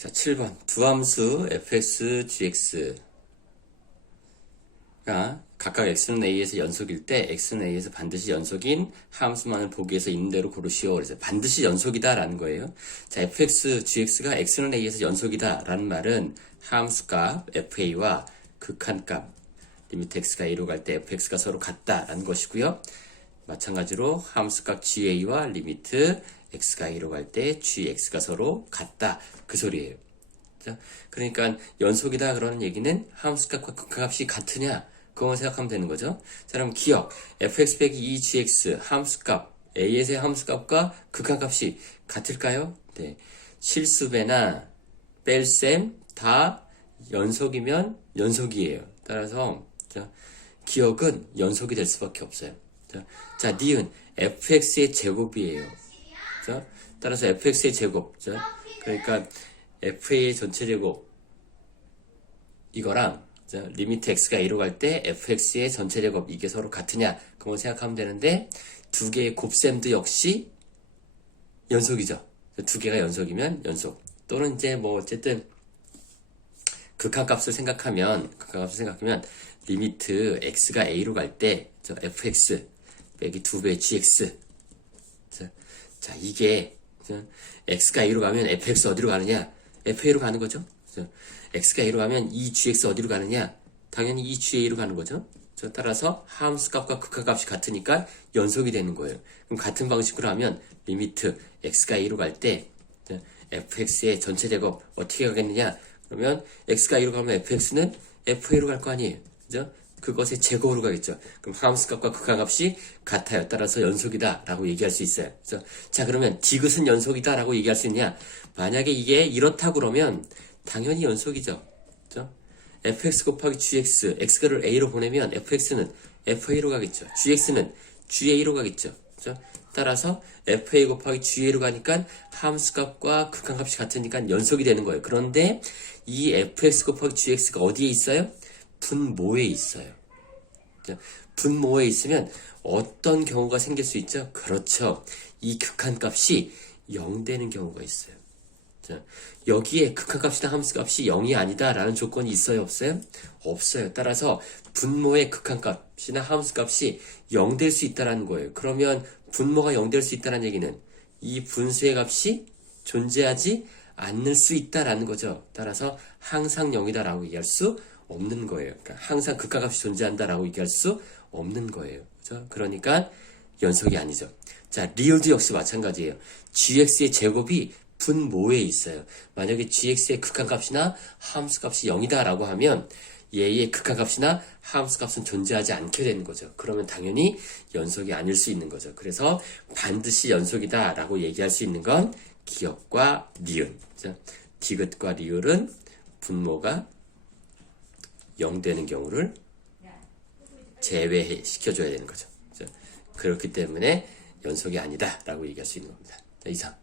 자, 7번. 두 함수 fx, gx가 각각 x는 a에서 연속일 때 x는 a에서 반드시 연속인 함수만을 보기 위해서 있는 대로 고르시오. 그래서 반드시 연속이다 라는 거예요. 자, fx, gx가 x는 a에서 연속이다 라는 말은 함수값 fa와 극한값 리미트 x가 a로 갈 때 fx가 서로 같다 라는 것이고요. 마찬가지로 함수값 ga와 리미트 x가 a로 갈 때 gx가 서로 같다 그 소리예요. 그러니까 연속이다 그러는 얘기는 함수값과 극한값이 같으냐 그것만 생각하면 되는 거죠. 자, 그럼 기억 fx 빼기 2gx 함수값 a에서의 함수값과 극한값이 같을까요? 네. 실수배나 뺄셈 다 연속이면 연속이에요. 따라서 기억은 연속이 될 수밖에 없어요. 자, 니은 fx의 제곱이에요. 자, 따라서 fx의 제곱. 자, 그러니까 fa의 전체 제곱 이거랑 자, 리미트 x가 a로 갈 때 fx의 전체 제곱 이게 서로 같으냐 그걸 생각하면 되는데 두 개의 곱셈도 역시 연속이죠. 두 개가 연속이면 연속 또는 이제 뭐 어쨌든 극한값을 생각하면 리미트 x가 a로 갈 때 fx 빼기 2배 gx 자 이게 x가 a로 가면 fx 어디로 가느냐 fa로 가는 거죠. x가 a로 가면 2gx 어디로 가느냐 당연히 2ga로 가는 거죠. 따라서 함수값과 극한값이 같으니까 연속이 되는 거예요. 그럼 같은 방식으로 하면 리미트 x가 a로 갈 때 fx의 전체 제곱 어떻게 가겠느냐 그러면 x가 a로 가면 fx는 fa로 갈 거 아니에요. 그죠? 그것의 제곱으로 가겠죠. 그럼 함수값과 극한값이 같아요. 따라서 연속이다 라고 얘기할 수 있어요. 그래서 자 그러면 디귿은 연속이다 라고 얘기할 수 있냐 만약에 이게 이렇다 그러면 당연히 연속이죠. 그죠? fx 곱하기 gx x를 a로 보내면 fx는 fa로 가겠죠. gx는 ga로 가겠죠. 그죠? 따라서 fa 곱하기 ga로 가니까 함수값과 극한값이 같으니까 연속이 되는 거예요. 그런데 이 fx 곱하기 gx가 어디에 있어요? 분모에 있어요. 분모에 있으면 어떤 경우가 생길 수 있죠? 그렇죠. 이 극한값이 0 되는 경우가 있어요. 여기에 극한값이나 함수값이 0이 아니다 라는 조건이 있어요? 없어요? 없어요. 따라서 분모의 극한값이나 함수값이 0 될 수 있다는 거예요. 그러면 분모가 0 될 수 있다는 얘기는 이 분수의 값이 존재하지 않을 수 있다라는 거죠. 따라서 항상 0이다 라고 얘기할 수 없는 거예요. 그러니까 항상 극한값이 존재한다라고 얘기할 수 없는 거예요. 그죠? 그러니까 연속이 아니죠. 자, 리을도 역시 마찬가지예요. gx의 제곱이 분모에 있어요. 만약에 gx의 극한값이나 함수값이 0이다 라고 하면 얘의 극한값이나 함수값은 존재하지 않게 되는 거죠. 그러면 당연히 연속이 아닐 수 있는 거죠. 그래서 반드시 연속이다 라고 얘기할 수 있는 건 기억과 니은. 디귿과 리을은 분모가 0 되는 경우를 제외시켜줘야 되는 거죠. 그렇기 때문에 연속이 아니다 라고 얘기할 수 있는 겁니다. 자, 이상.